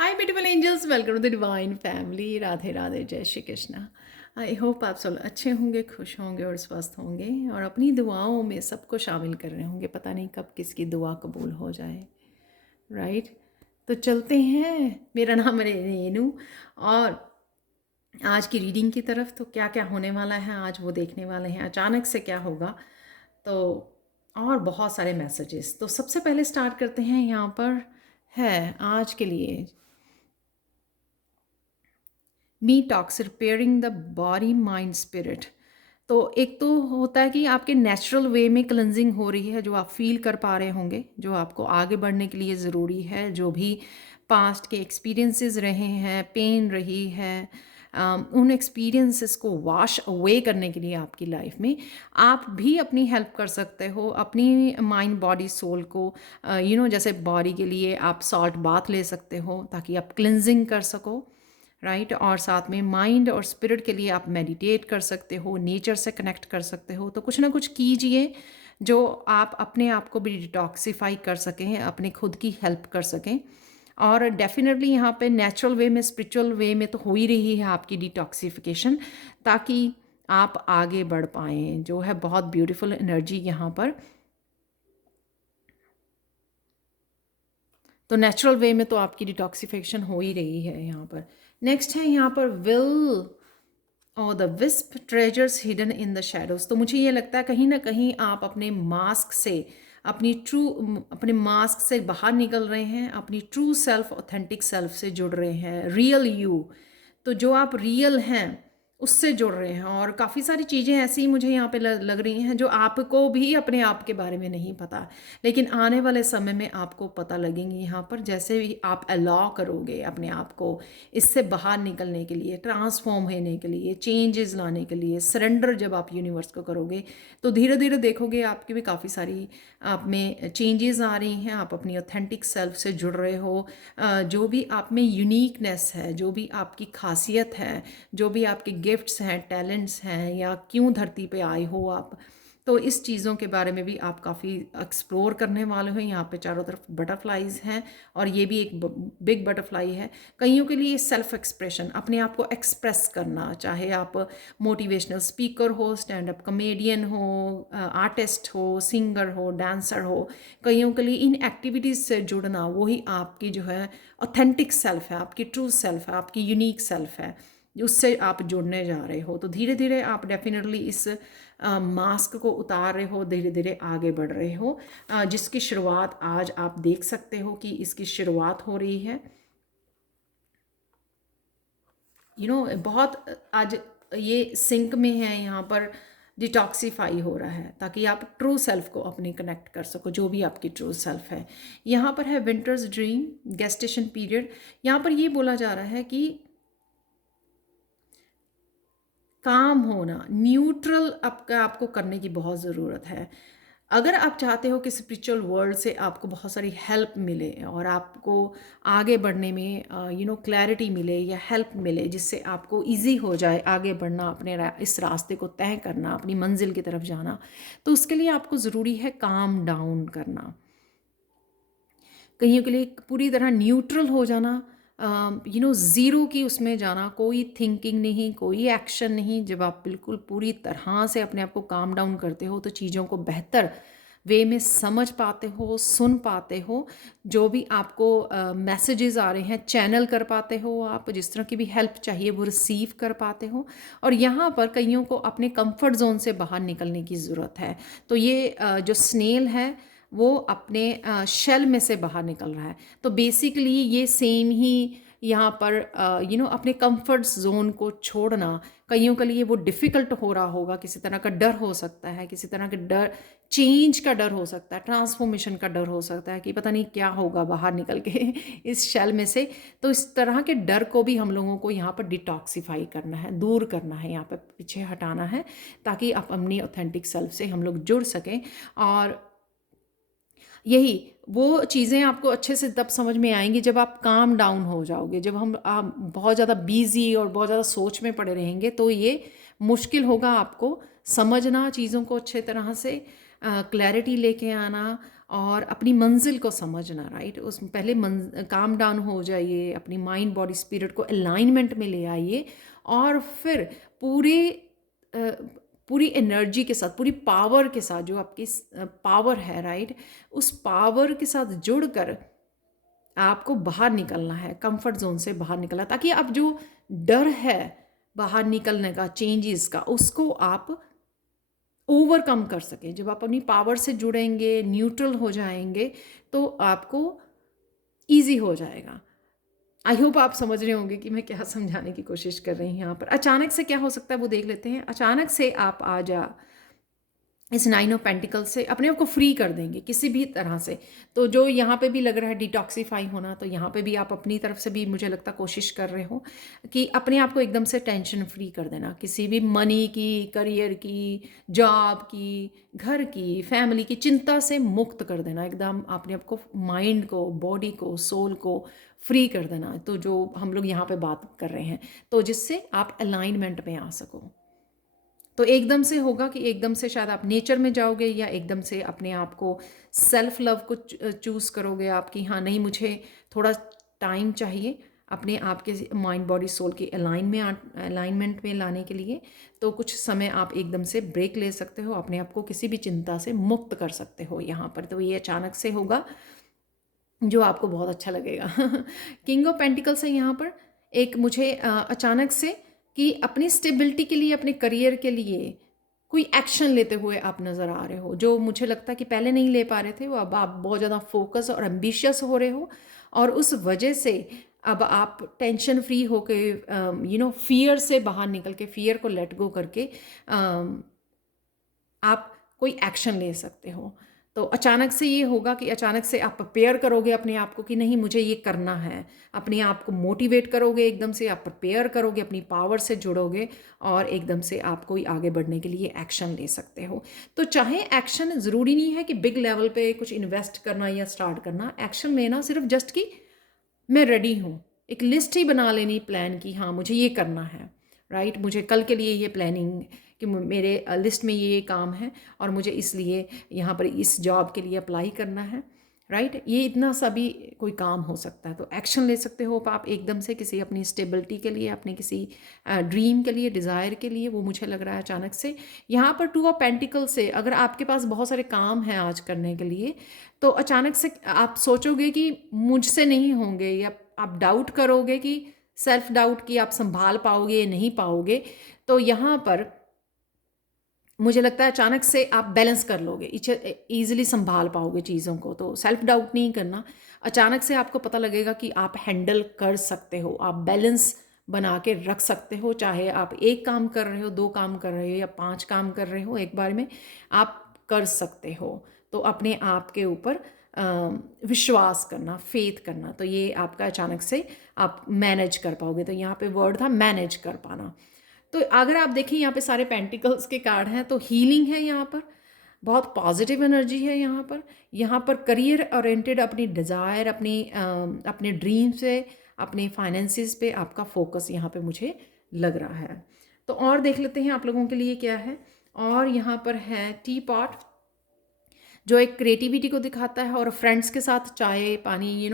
Hi beautiful angels, welcome to the divine family. Radhe Radhe, जय Shri Krishna. I hope आप सब अच्छे होंगे, खुश होंगे और स्वस्थ होंगे और अपनी दुआओं में सबको शामिल कर रहे होंगे। पता नहीं कब किसकी दुआ कबूल हो जाए, राइट। तो चलते हैं। मेरा नाम है रेनू और आज की रीडिंग की तरफ। तो क्या क्या होने वाला है आज वो देखने वाले हैं, अचानक से क्या होगा। तो और बहुत सारे मैसेजेस। तो सबसे पहले स्टार्ट करते हैं। यहाँ पर है आज के लिए me talks repairing the body mind spirit. तो एक तो होता है कि आपके नेचुरल वे में क्लेंजिंग हो रही है, जो आप फील कर पा रहे होंगे, जो आपको आगे बढ़ने के लिए ज़रूरी है। जो भी पास्ट के एक्सपीरियंसेस रहे हैं, पेन रही है, उन एक्सपीरियंसेस को वॉश अवे करने के लिए आपकी लाइफ में आप भी अपनी हेल्प कर सकते हो, अपनी माइंड बॉडी सोल को। जैसे बॉडी के लिए आप सॉल्ट बाथ ले सकते हो ताकि आप क्लेंजिंग कर सको, राइट। और साथ में माइंड और स्पिरिट के लिए आप मेडिटेट कर सकते हो, नेचर से कनेक्ट कर सकते हो। तो कुछ ना कुछ कीजिए जो आप अपने आप को भी डिटॉक्सिफाई कर सकें, अपने खुद की हेल्प कर सकें। और डेफिनेटली यहाँ पे नेचुरल वे में, स्पिरिचुअल वे में तो हो ही रही है आपकी डिटॉक्सिफिकेशन, ताकि आप आगे बढ़ पाएँ, जो है बहुत ब्यूटीफुल एनर्जी यहाँ पर। तो नेचुरल वे में तो आपकी डिटॉक्सिफिकेशन हो ही रही है यहाँ पर। नेक्स्ट है यहाँ पर विल और the wisp treasures hidden in the shadows. तो मुझे ये लगता है कहीं ना कहीं आप अपने मास्क से, अपने मास्क से बाहर निकल रहे हैं, अपनी ट्रू सेल्फ, ऑथेंटिक सेल्फ से जुड़ रहे हैं, रियल यू। तो जो आप रियल हैं उससे जुड़ रहे हैं। और काफ़ी सारी चीज़ें ऐसी मुझे यहाँ पे लग रही हैं जो आपको भी अपने आप के बारे में नहीं पता, लेकिन आने वाले समय में आपको पता लगेंगी यहाँ पर। जैसे भी आप अलाउ करोगे अपने आप को इससे बाहर निकलने के लिए, ट्रांसफॉर्म होने के लिए, चेंजेस लाने के लिए, सरेंडर जब आप यूनिवर्स को करोगे तो धीरे धीरे देखोगे आपकी भी काफ़ी सारी आप में चेंजेस आ रही हैं। आप अपनी ऑथेंटिक सेल्फ से जुड़ रहे हो। जो भी आप में यूनिकनेस है, जो भी आपकी खासियत है, जो भी आपके गिफ्ट्स हैं, टैलेंट्स हैं, या क्यों धरती पे आए हो आप, तो इस चीज़ों के बारे में भी आप काफ़ी एक्सप्लोर करने वाले हो। यहाँ पे चारों तरफ बटरफ्लाइज हैं और ये भी एक बिग बटरफ्लाई है। कईयों के लिए सेल्फ एक्सप्रेशन, अपने आप को एक्सप्रेस करना, चाहे आप मोटिवेशनल स्पीकर हो, स्टैंड अप कॉमेडियन हो, आर्टिस्ट हो, सिंगर हो, डांसर हो, कईयों के लिए इन एक्टिविटीज़ से जुड़ना वही आपकी जो है ऑथेंटिक सेल्फ है, आपकी ट्रू सेल्फ है, आपकी यूनिक सेल्फ है, उससे आप जुड़ने जा रहे हो। तो धीरे धीरे आप डेफिनेटली इस मास्क को उतार रहे हो, धीरे धीरे आगे बढ़ रहे हो, जिसकी शुरुआत आज आप देख सकते हो कि इसकी शुरुआत हो रही है। बहुत आज ये सिंक में है, यहाँ पर डिटॉक्सीफाई हो रहा है ताकि आप ट्रू सेल्फ को अपने कनेक्ट कर सको, जो भी आपकी ट्रू सेल्फ है। यहाँ पर है विंटर्स ड्रीम गेस्टेशन पीरियड। यहाँ पर ये बोला जा रहा है कि काम होना, न्यूट्रल आपको करने की बहुत ज़रूरत है। अगर आप चाहते हो कि स्पिरिचुअल वर्ल्ड से आपको बहुत सारी हेल्प मिले और आपको आगे बढ़ने में क्लैरिटी मिले या हेल्प मिले, जिससे आपको इजी हो जाए आगे बढ़ना, अपने इस रास्ते को तय करना, अपनी मंजिल की तरफ जाना, तो उसके लिए आपको ज़रूरी है काम डाउन करना, कईयों के लिए पूरी तरह न्यूट्रल हो जाना, ज़ीरो की उसमें जाना, कोई थिंकिंग नहीं, कोई एक्शन नहीं। जब आप बिल्कुल पूरी तरह से अपने आप को काम डाउन करते हो तो चीज़ों को बेहतर वे में समझ पाते हो, सुन पाते हो, जो भी आपको मैसेजेस आ रहे हैं चैनल कर पाते हो, आप जिस तरह की भी हेल्प चाहिए वो रिसीव कर पाते हो। और यहाँ पर कईयों को अपने कंफर्ट जोन से बाहर निकलने की ज़रूरत है। तो ये जो स्नेल है वो अपने शेल में से बाहर निकल रहा है। तो बेसिकली ये सेम ही यहाँ पर अपने कंफर्ट जोन को छोड़ना कईयों के लिए वो डिफ़िकल्ट हो रहा होगा। किसी तरह का डर हो सकता है, किसी तरह का डर, चेंज का डर हो सकता है, ट्रांसफॉर्मेशन का डर हो सकता है कि पता नहीं क्या होगा बाहर निकल के इस शेल में से। तो इस तरह के डर को भी हम लोगों को यहाँ पर डिटॉक्सिफाई करना है, दूर करना है, यहाँ पर पीछे हटाना है, ताकि आप अपनी ऑथेंटिक सेल्फ से हम लोग जुड़ सकें। और यही वो चीज़ें आपको अच्छे से तब समझ में आएंगी जब आप काम डाउन हो जाओगे। जब आप बहुत ज़्यादा बिजी और बहुत ज़्यादा सोच में पड़े रहेंगे तो ये मुश्किल होगा आपको समझना चीज़ों को अच्छे तरह से, क्लैरिटी लेके आना और अपनी मंजिल को समझना, राइट। उस पहले काम डाउन हो जाइए, अपनी माइंड बॉडी स्पिरिट को अलाइनमेंट में ले आइए, और फिर पूरे अ, पूरी एनर्जी के साथ, पूरी पावर के साथ, जो आपकी पावर है, राइट, उस पावर के साथ जुड़कर आपको बाहर निकलना है, कंफर्ट जोन से बाहर निकलना, ताकि अब जो डर है बाहर निकलने का, चेंजेस का, उसको आप ओवरकम कर सकें। जब आप अपनी पावर से जुड़ेंगे, न्यूट्रल हो जाएंगे, तो आपको ईजी हो जाएगा। आई होप आप समझ रहे होंगे कि मैं क्या समझाने की कोशिश कर रही हूँ यहाँ पर। अचानक से क्या हो सकता है वो देख लेते हैं। अचानक से आप आज इस 9 ऑफ पेंटिकल से अपने आप को फ्री कर देंगे किसी भी तरह से। तो जो यहाँ पे भी लग रहा है डिटॉक्सीफाई होना, तो यहाँ पे भी आप अपनी तरफ से भी मुझे लगता कोशिश कर रहे हो कि अपने आप को एकदम से टेंशन फ्री कर देना, किसी भी मनी की, करियर की, जॉब की, घर की, फैमिली की चिंता से मुक्त कर देना, एकदम अपने आप को, माइंड को, बॉडी को, सोल को फ्री कर देना। तो जो हम लोग यहाँ पे बात कर रहे हैं, तो जिससे आप अलाइनमेंट में आ सको। तो एकदम से होगा कि एकदम से शायद आप नेचर में जाओगे, या एकदम से अपने आप को, सेल्फ लव को चूज़ करोगे आप कि हाँ नहीं, मुझे थोड़ा टाइम चाहिए अपने आप के माइंड बॉडी सोल के अलाइनमेंट में लाने के लिए। तो कुछ समय आप एकदम से ब्रेक ले सकते हो, अपने आप को किसी भी चिंता से मुक्त कर सकते हो यहाँ पर। तो ये अचानक से होगा जो आपको बहुत अच्छा लगेगा। किंग ऑफ पेंटिकल्स है यहाँ पर। एक मुझे अचानक से कि अपनी स्टेबिलिटी के लिए, अपने करियर के लिए कोई एक्शन लेते हुए आप नज़र आ रहे हो, जो मुझे लगता है कि पहले नहीं ले पा रहे थे, वो अब आप बहुत ज़्यादा फोकस और एम्बिशियस हो रहे हो, और उस वजह से अब आप टेंशन फ्री होके, फियर से बाहर निकल के, फियर को लेट गो करके आप कोई एक्शन ले सकते हो। तो अचानक से ये होगा कि अचानक से आप प्रिपेयर करोगे अपने आप को कि नहीं मुझे ये करना है, अपने आप को मोटिवेट करोगे, एकदम से आप प्रिपेयर करोगे, अपनी पावर से जुड़ोगे, और एकदम से आप कोई आगे बढ़ने के लिए एक्शन ले सकते हो। तो चाहे एक्शन ज़रूरी नहीं है कि बिग लेवल पे कुछ इन्वेस्ट करना या स्टार्ट करना, एक्शन लेना सिर्फ जस्ट कि मैं रेडी हूँ, एक लिस्ट ही बना लेनी प्लान की, हाँ मुझे ये करना है, राइट, मुझे कल के लिए ये प्लानिंग कि मेरे लिस्ट में ये काम है, और मुझे इसलिए यहाँ पर इस जॉब के लिए अप्लाई करना है, राइट। ये इतना सा भी कोई काम हो सकता है। तो एक्शन ले सकते हो आप एकदम से किसी अपनी स्टेबिलिटी के लिए, अपने किसी ड्रीम के लिए, डिज़ायर के लिए। वो मुझे लग रहा है अचानक से यहाँ पर 2 ऑफ पेंटिकल से, अगर आपके पास बहुत सारे काम हैं आज करने के लिए, तो अचानक से आप सोचोगे कि मुझसे नहीं होंगे, या आप डाउट करोगे कि सेल्फ डाउट कि आप संभाल पाओगे या नहीं पाओगे। तो यहाँ पर मुझे लगता है अचानक से आप बैलेंस कर लोगे, ईजिली संभाल पाओगे चीज़ों को। तो सेल्फ डाउट नहीं करना, अचानक से आपको पता लगेगा कि आप हैंडल कर सकते हो, आप बैलेंस बना के रख सकते हो। चाहे आप एक काम कर रहे हो, 2 काम कर रहे हो, या 5 काम कर रहे हो एक बार में, आप कर सकते हो। तो अपने आप के ऊपर विश्वास करना, फेथ करना, तो ये आपका अचानक से आप मैनेज कर पाओगे। तो यहाँ पे वर्ड था मैनेज कर पाना। तो अगर आप देखें यहाँ पे सारे पेंटिकल्स के कार्ड हैं, तो हीलिंग है यहाँ पर, बहुत पॉजिटिव एनर्जी है यहाँ पर करियर ओरिएंटेड, अपनी डिज़ायर, अपने ड्रीम से, अपने फाइनेंसिस पे आपका फोकस यहाँ पे मुझे लग रहा है। तो और देख लेते हैं आप लोगों के लिए क्या है। और यहाँ पर है टी पॉट, जो एक क्रिएटिविटी को दिखाता है, और फ्रेंड्स के साथ चाय पानी,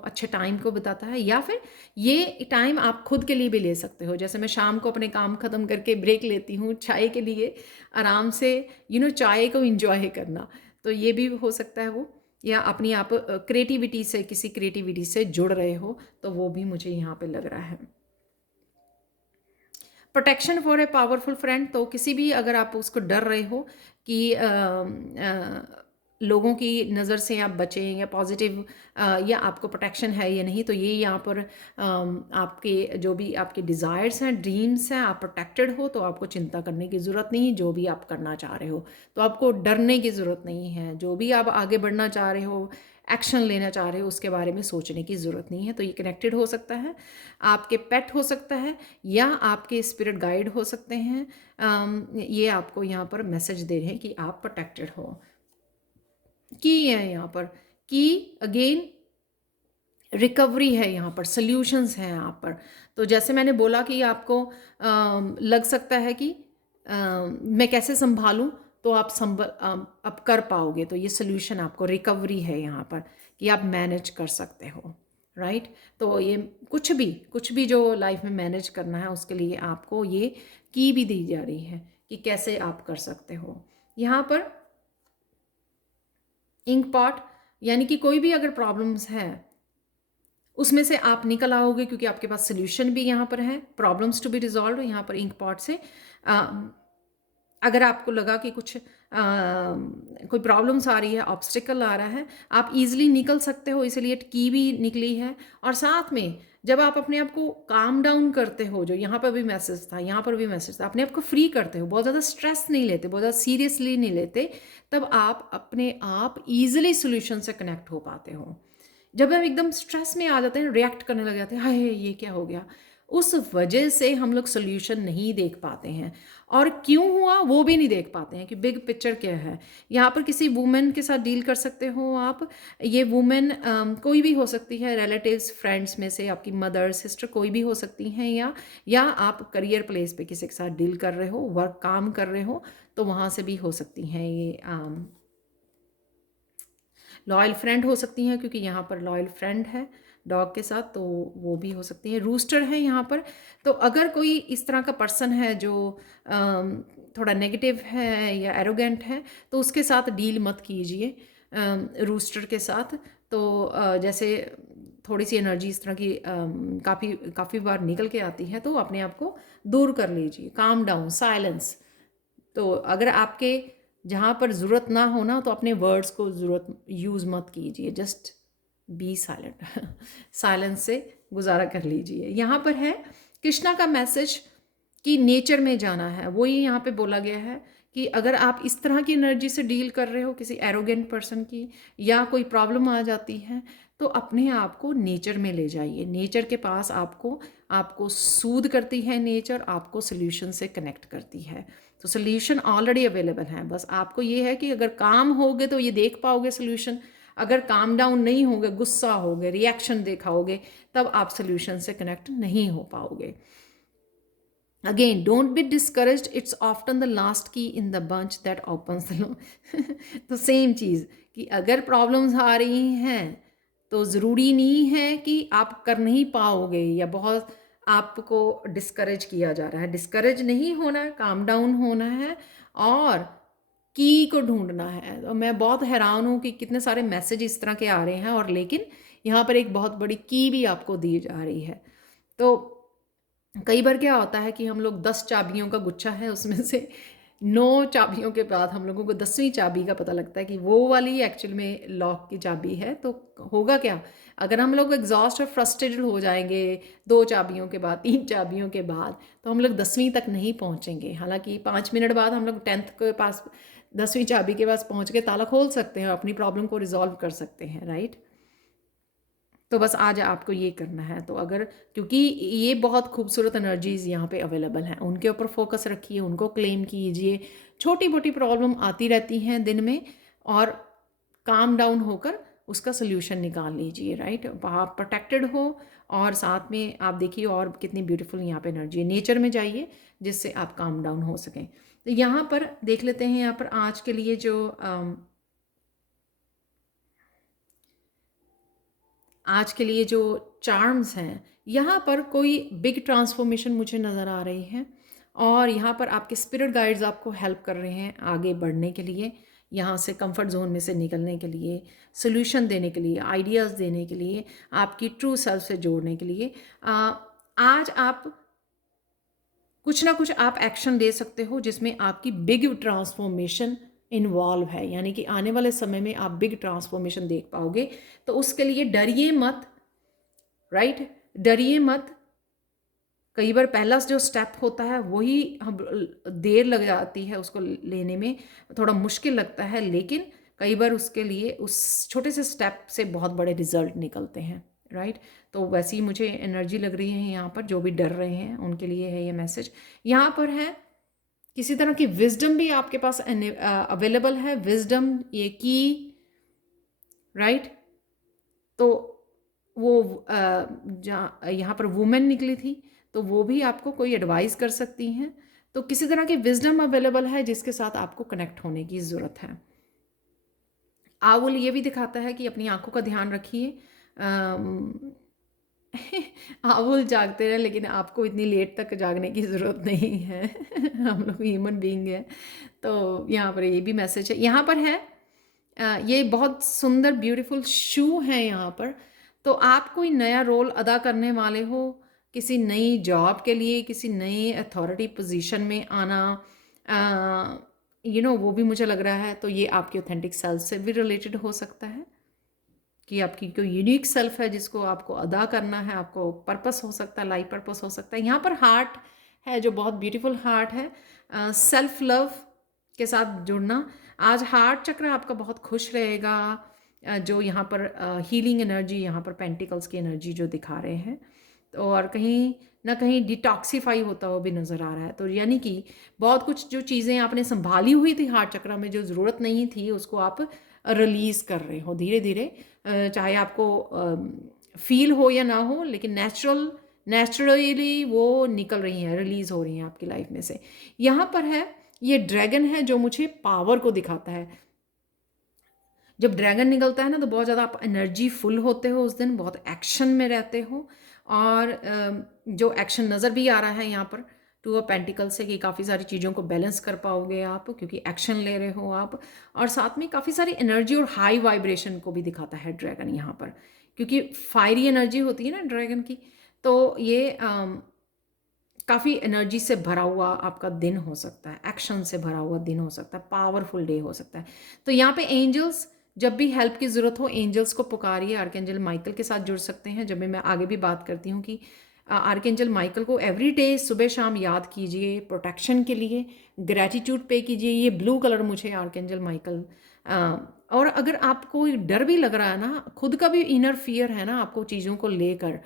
अच्छे टाइम को बताता है। या फिर ये टाइम आप खुद के लिए भी ले सकते हो, जैसे मैं शाम को अपने काम ख़त्म करके ब्रेक लेती हूँ चाय के लिए, आराम से चाय को इंजॉय करना। तो ये भी हो सकता है वो, या अपनी आप क्रिएटिविटी से, किसी क्रिएटिविटी से जुड़ रहे हो, तो वो भी मुझे यहाँ पे लग रहा है। Protection for a powerful friend, तो किसी भी, अगर आप उसको डर रहे हो कि लोगों की नज़र से आप बचें, या पॉजिटिव या आपको प्रोटेक्शन है या नहीं, तो ये यहाँ पर आपके जो भी आपके डिज़ायर्स हैं, ड्रीम्स हैं, आप प्रोटेक्टेड हो, तो आपको चिंता करने की ज़रूरत नहीं है। जो भी आप करना चाह रहे हो, तो आपको डरने की ज़रूरत नहीं है। जो भी आप आगे बढ़ना चाह रहे हो, एक्शन लेना चाह रहे हो, उसके बारे में सोचने की ज़रूरत नहीं है। तो ये कनेक्टेड हो सकता है, आपके पेट हो सकता है, या आपके स्पिरिट गाइड हो सकते हैं। ये आपको यहाँ पर मैसेज दे रहे हैं कि आप प्रोटेक्टेड हो। की है यहाँ पर, की अगेन रिकवरी है यहाँ पर, सॉल्यूशंस हैं यहाँ पर। तो जैसे मैंने बोला कि आपको लग सकता है कि मैं कैसे संभालूं तो आप अब कर पाओगे। तो ये सोल्यूशन आपको रिकवरी है यहाँ पर कि आप मैनेज कर सकते हो, राइट। तो ये कुछ भी जो लाइफ में मैनेज करना है उसके लिए आपको ये की भी दी जा रही है कि कैसे आप कर सकते हो। यहाँ पर इंक पॉट, यानी कि कोई भी अगर प्रॉब्लम्स है उसमें से आप निकल आओगे क्योंकि आपके पास सोल्यूशन भी यहाँ पर है। प्रॉब्लम्स टू बी रिजॉल्व यहाँ पर इंक पॉट से अगर आपको लगा कि कुछ कोई प्रॉब्लम्स आ रही है, ऑब्स्टिकल आ रहा है, आप इजीली निकल सकते हो, इसलिए की भी निकली है। और साथ में जब आप अपने आप को काम डाउन करते हो, जो यहाँ पर भी मैसेज था, यहाँ पर भी मैसेज था, अपने आप को फ्री करते हो, बहुत ज़्यादा स्ट्रेस नहीं लेते, बहुत ज़्यादा सीरियसली नहीं लेते, तब आप अपने आप ईजिली सोल्यूशन से कनेक्ट हो पाते हो। जब हम एकदम स्ट्रेस में आ जाते हैं, रिएक्ट करने लग जाते हैं, हाय ये क्या हो गया, उस वजह से हम लोग सोल्यूशन नहीं देख पाते हैं। और क्यों हुआ वो भी नहीं देख पाते हैं कि बिग पिक्चर क्या है। यहाँ पर किसी वुमेन के साथ डील कर सकते हो आप। ये वुमेन कोई भी हो सकती है, रिलेटिव्स फ्रेंड्स में से आपकी मदर सिस्टर कोई भी हो सकती हैं, या आप करियर प्लेस पे किसी के साथ डील कर रहे हो, वर्क काम कर रहे हो, तो वहाँ से भी हो सकती हैं। ये लॉयल फ्रेंड हो सकती हैं क्योंकि यहाँ पर लॉयल फ्रेंड है डॉग के साथ, तो वो भी हो सकती है। रूस्टर है यहाँ पर। तो अगर कोई इस तरह का पर्सन है जो थोड़ा नेगेटिव है या एरोगेंट है, तो उसके साथ डील मत कीजिए रूस्टर के साथ। तो जैसे थोड़ी सी एनर्जी इस तरह की काफ़ी बार निकल के आती है, तो अपने आप को दूर कर लीजिए, काम डाउन, साइलेंस। तो अगर आपके जहाँ पर ज़रूरत ना हो ना, तो अपने वर्ड्स को ज़रूरत यूज़ मत कीजिए, जस्ट बी साइलेंट। साइलेंस से गुजारा कर लीजिए। यहाँ पर है कृष्णा का मैसेज कि नेचर में जाना है। वही यहाँ पे बोला गया है कि अगर आप इस तरह की एनर्जी से डील कर रहे हो, किसी एरोगेंट पर्सन की, या कोई प्रॉब्लम आ जाती है, तो अपने आप को नेचर में ले जाइए। नेचर के पास आपको सूद करती है नेचर, आपको सोल्यूशन से कनेक्ट करती है। तो सोल्यूशन ऑलरेडी अवेलेबल है, बस आपको ये है कि अगर काम होगे तो ये देख पाओगे सोल्यूशन। अगर काम डाउन नहीं होगे, गुस्सा होगे, रिएक्शन दिखाओगे, तब आप सोल्यूशन से कनेक्ट नहीं हो पाओगे। Again, don't be discouraged, it's often the last key in the bunch that opens the तो सेम चीज़ कि अगर प्रॉब्लम्स आ रही हैं तो ज़रूरी नहीं है कि आप कर नहीं पाओगे या बहुत आपको डिस्करेज किया जा रहा है। डिस्करेज नहीं होना है, काम डाउन होना है और की को ढूंढना है। तो मैं बहुत हैरान हूँ कि कितने सारे मैसेज इस तरह के आ रहे हैं, और लेकिन यहाँ पर एक बहुत बड़ी की भी आपको दी जा रही है। तो कई बार क्या होता है कि हम लोग 10 चाबियों का गुच्छा है, उसमें से 9 चाबियों के बाद हम लोगों को 10वीं चाबी का पता लगता है कि वो वाली एक्चुअल में लॉक की चाबी है। तो होगा क्या, अगर हम लोग एग्जॉस्ट और फ्रस्ट्रेटेड हो जाएंगे 2 चाबियों के बाद, 3 चाबियों के बाद, तो हम लोग 10वीं तक नहीं पहुंचेंगे। हालांकि 5 मिनट बाद हम लोग 10th के पास, 10वीं चाबी के पास पहुंच के ताला खोल सकते हैं, अपनी प्रॉब्लम को रिजॉल्व कर सकते हैं, राइट। तो बस आज आपको ये करना है। तो अगर, क्योंकि ये बहुत खूबसूरत एनर्जीज़ यहाँ पे अवेलेबल हैं, उनके ऊपर फोकस रखिए, उनको क्लेम कीजिए। छोटी मोटी प्रॉब्लम आती रहती हैं दिन में, और काम डाउन होकर उसका सोल्यूशन निकाल लीजिए, राइट। आप प्रोटेक्टेड हो, और साथ में आप देखिए और कितनी ब्यूटीफुल यहाँ पे एनर्जी है। नेचर में जाइए जिससे आप काम डाउन हो सकें। तो यहाँ पर देख लेते हैं, यहाँ पर आज के लिए जो चार्म्स हैं, यहाँ पर कोई बिग ट्रांसफॉर्मेशन मुझे नज़र आ रही है, और यहाँ पर आपके स्पिरिट गाइड्स आपको हेल्प कर रहे हैं आगे बढ़ने के लिए, यहाँ से कंफर्ट जोन में से निकलने के लिए, सोल्यूशन देने के लिए, आइडियाज़ देने के लिए, आपकी ट्रू सेल्फ से जोड़ने के लिए। आज आप कुछ ना कुछ आप एक्शन ले सकते हो जिसमें आपकी बिग ट्रांसफॉर्मेशन इन्वॉल्व है, यानी कि आने वाले समय में आप बिग ट्रांसफॉर्मेशन देख पाओगे। तो उसके लिए डरिए मत, राइट, डरिए मत। कई बार पहला जो स्टेप होता है वही हम देर लग जाती है, उसको लेने में थोड़ा मुश्किल लगता है, लेकिन कई बार उसके लिए उस छोटे से स्टेप से बहुत बड़े रिजल्ट निकलते हैं, राइट। तो वैसे ही मुझे एनर्जी लग रही है यहाँ पर, जो भी डर रहे हैं उनके लिए है ये मैसेज। यहाँ पर है किसी तरह की विजडम भी आपके पास अवेलेबल है, विजडम ये की, राइट। तो वो यहाँ पर वुमेन निकली थी, तो वो भी आपको कोई एडवाइस कर सकती हैं। तो किसी तरह की विजडम अवेलेबल है जिसके साथ आपको कनेक्ट होने की ज़रूरत है। आउल ये भी दिखाता है कि अपनी आंखों का ध्यान रखिए। अम, आउल जागते रहे, लेकिन आपको इतनी लेट तक जागने की ज़रूरत नहीं है। हम लोग ह्यूमन बीइंग हैं। तो यहाँ पर ये भी मैसेज है। यहाँ पर है ये बहुत सुंदर ब्यूटीफुल शू है यहाँ पर। तो आप कोई नया रोल अदा करने वाले हो, किसी नई जॉब के लिए, किसी नई अथॉरिटी पोजीशन में आना, वो भी मुझे लग रहा है। तो ये आपके ऑथेंटिक सेल्फ से भी रिलेटेड हो सकता है कि आपकी कोई यूनिक सेल्फ है जिसको आपको अदा करना है, आपको पर्पस हो सकता है, लाइफ पर्पस हो सकता है। यहाँ पर हार्ट है जो बहुत ब्यूटीफुल हार्ट है, सेल्फ लव के साथ जुड़ना। आज हार्ट चक्र आपका बहुत खुश रहेगा। जो यहाँ पर हीलिंग एनर्जी, यहाँ पर पेंटिकल्स की एनर्जी जो दिखा रहे हैं, तो और कहीं ना कहीं डिटॉक्सीफाई होता हुआ भी नज़र आ रहा है। तो यानी कि बहुत कुछ जो चीज़ें आपने संभाली हुई थी हार्ट चक्र में, जो ज़रूरत नहीं थी, उसको आप रिलीज़ कर रहे हो धीरे धीरे। चाहे आपको फील हो या ना हो, लेकिन नेचुरली वो निकल रही हैं, रिलीज़ हो रही हैं आपकी लाइफ में से। यहाँ पर है ये ड्रैगन है जो मुझे पावर को दिखाता है। जब ड्रैगन निकलता है ना, तो बहुत ज़्यादा आप एनर्जी फुल होते हो उस दिन, बहुत एक्शन में रहते हो। और जो एक्शन नज़र भी आ रहा है यहाँ पर टू ऑफ पेंटिकल से, कि काफ़ी सारी चीज़ों को बैलेंस कर पाओगे आप, क्योंकि एक्शन ले रहे हो आप। और साथ में काफ़ी सारी एनर्जी और हाई वाइब्रेशन को भी दिखाता है ड्रैगन यहाँ पर, क्योंकि फायरी एनर्जी होती है ना ड्रैगन की। तो ये काफ़ी एनर्जी से भरा हुआ आपका दिन हो सकता है, एक्शन से भरा हुआ दिन हो सकता है, पावरफुल डे हो सकता है। तो यहाँ पे एंजल्स, जब भी हेल्प की ज़रूरत हो एंजल्स को पुकारिए। आर्कएंजल माइकल के साथ जुड़ सकते हैं। जब भी मैं आगे भी बात करती हूँ कि आर्कएंजल माइकल को एवरी डे सुबह शाम याद कीजिए प्रोटेक्शन के लिए, ग्रैटिट्यूड पे कीजिए। ये ब्लू कलर मुझे आर्कएंजल माइकल। और अगर आपको डर भी लग रहा है ना, खुद का भी इनर फियर है ना आपको चीज़ों को लेकर,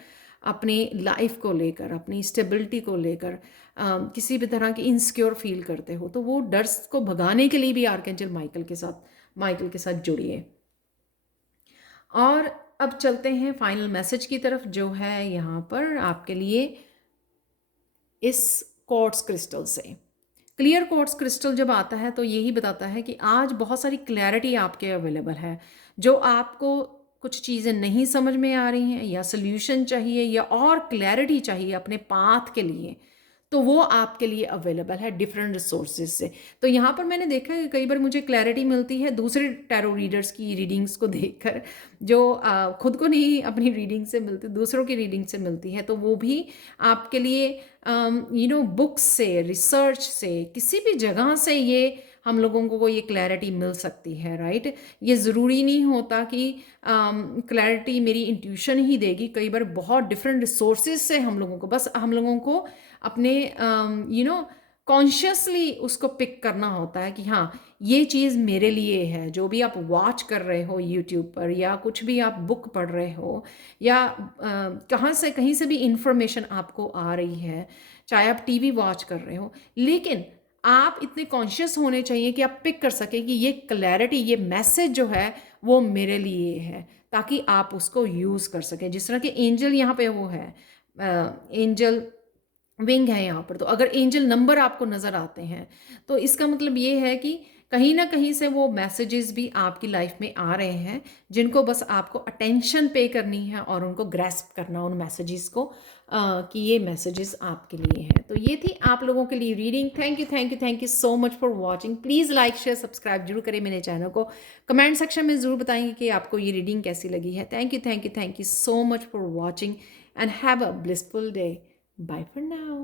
अपनी लाइफ को लेकर, अपनी स्टेबिलिटी को लेकर, किसी भी तरह की इनसिक्योर फील करते हो, तो वो डर को भगाने के लिए भी आर्कएंजल माइकल के साथ जुड़िए। और अब चलते हैं फाइनल मैसेज की तरफ, जो है यहाँ पर आपके लिए इस क्वार्ट्ज क्रिस्टल से। क्लियर क्वार्ट्ज क्रिस्टल जब आता है तो यही बताता है कि आज बहुत सारी क्लैरिटी आपके अवेलेबल है। जो आपको कुछ चीज़ें नहीं समझ में आ रही हैं, या सोल्यूशन चाहिए, या और क्लैरिटी चाहिए अपने पाथ के लिए, तो वो आपके लिए अवेलेबल है डिफरेंट रिसोर्सेज से। तो यहाँ पर मैंने देखा है कि कई बार मुझे क्लैरिटी मिलती है दूसरे टैरो रीडर्स की रीडिंग्स को देखकर, जो खुद को नहीं अपनी रीडिंग से मिलती, दूसरों की रीडिंग से मिलती है। तो वो भी आपके लिए बुक्स से, रिसर्च से, किसी भी जगह से ये हम लोगों को ये क्लैरिटी मिल सकती है, राइट। ये ज़रूरी नहीं होता कि क्लैरिटी मेरी इंट्यूशन ही देगी। कई बार बहुत डिफरेंट रिसोर्सेज से हम लोगों को अपने कॉन्शियसली उसको पिक करना होता है कि हाँ, ये चीज़ मेरे लिए है। जो भी आप वॉच कर रहे हो यूट्यूब पर, या कुछ भी आप बुक पढ़ रहे हो, या कहीं से भी इंफॉर्मेशन आपको आ रही है, चाहे आप टीवी वॉच कर रहे हो, लेकिन आप इतने कॉन्शियस होने चाहिए कि आप पिक कर सकें कि ये क्लैरिटी, ये मैसेज जो है वो मेरे लिए है, ताकि आप उसको यूज़ कर सकें। जिस तरह के एंजल यहाँ पे वो है, एंजल विंग है यहाँ पर। तो अगर एंजल नंबर आपको नज़र आते हैं, तो इसका मतलब ये है कि कहीं ना कहीं से वो मैसेजेस भी आपकी लाइफ में आ रहे हैं, जिनको बस आपको अटेंशन पे करनी है और उनको ग्रैस्प करना उन मैसेजेस को, कि ये मैसेजेस आपके लिए हैं। तो ये थी आप लोगों के लिए reading. Thank you so much for watching. Please like share subscribe जरूर करें मेरे चैनल को। कमेंट सेक्शन में ज़रूर बताएंगे कि आपको ये रीडिंग कैसी लगी है। Thank you so much for watching and have a blissful day. Bye for now.